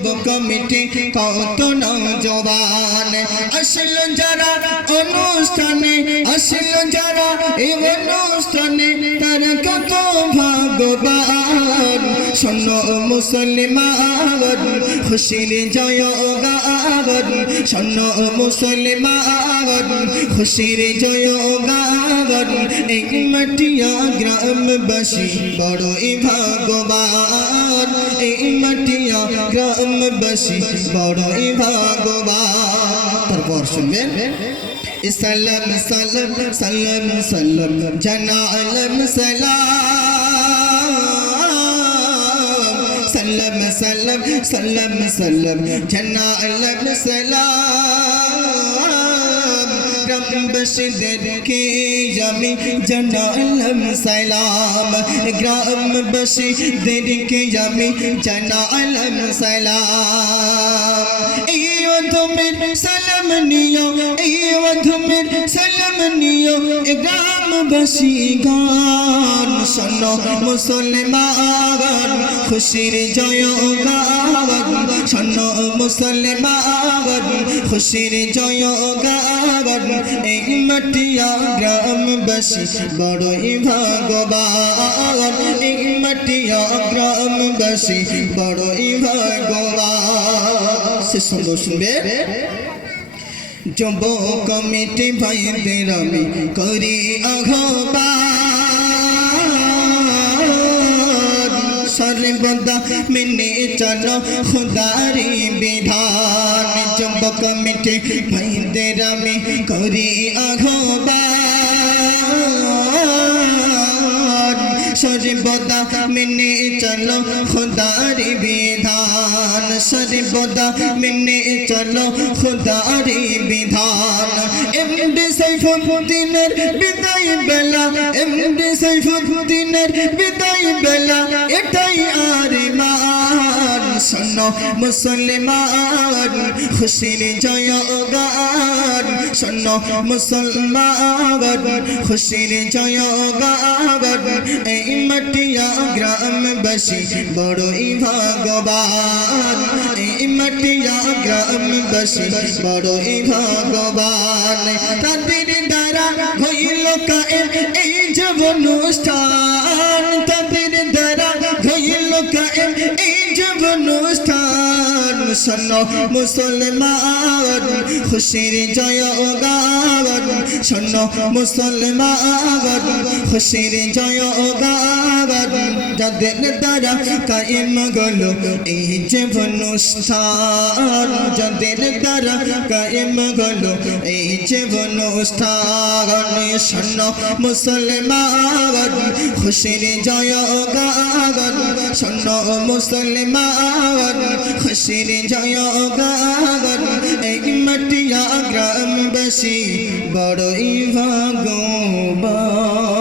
ba committee কত নজবান আসল যারা অনুষ্ঠানে, আসল যারা এই অনুষ্ঠানে, তারা কত ভাগবান শোন মুসলমান, খুশির জয় গান শোন মুসলমান, খুশির জয় গান এই মাটিয়া গ্রামবাসী বড়ই ভাগবান এই মাটিয়া গ্রামবাসী বড়ই ভাগবান তারপর শুনবেন, সালাম সালাম সালাম সালাম জানা আলম সালাম। সালাম সালাম সালাম সালাম জানা আলম সালাম। গ্রামবাসীদেরকে আমি জানালাম সালাম গ্রামবাসীদেরকে আমি জানালাম সালাম এই অধমের সালাম নিও এই অধমের সালাম নিও গ্রামবাসী গান শোনো মুসলমান খুশির জয় গান শোনো মুসলমান খুশির জয় গান, এই মাটিয়া গ্রামবাসী বড়ই ভাগবান এই মাটিয়া গ্রামবাসী বড়ই ভাগবান সে সুন্দর শুনবে? জব কমিটি ভাইদের আমি করি আঘবান সর্বদা মেনে চলো খুদারি বিধান জব কমিটি ভাইদের আমি করি আঘবান সর্বদা মেনে চলো খুদারি বিধান সর্বদা মেনে চলো খুদারি বিধান এমডি সাইফুদ্দিনের বিদায় বেলা এমডি সাইফুদ্দিনের বিদায় বেলা এটাই শোনো মুসলমান খুশির জয় গান শোনো মুসলমান খুশির জয় গান এই মাটিয়া গ্রামবাসী বড়ই ভাগবান এই মাটিয়া গ্রামবাসী বড়ই ভাগবান তাদের দ্বারা হইল কায়েম এই জীবন অনুষ্ঠান তাদের দ্বারা হইল কায়েম এই জীবন অনুষ্ঠান শোনো মুসলমান খুশির জয় গান। শোনো মুসলমান। খুশির জয় যাদের দ্বারা কায়েম গলো এই জীবন অনুষ্ঠান যাদের দ্বারা কায়েম গলো এই জীবন অনুষ্ঠান শোনো মুসলমান। খুশির জয় গান শোনো মুসলমান। খুশির জয় এই মাটিয়া গ্রামবাসী বড়ই ভাগবান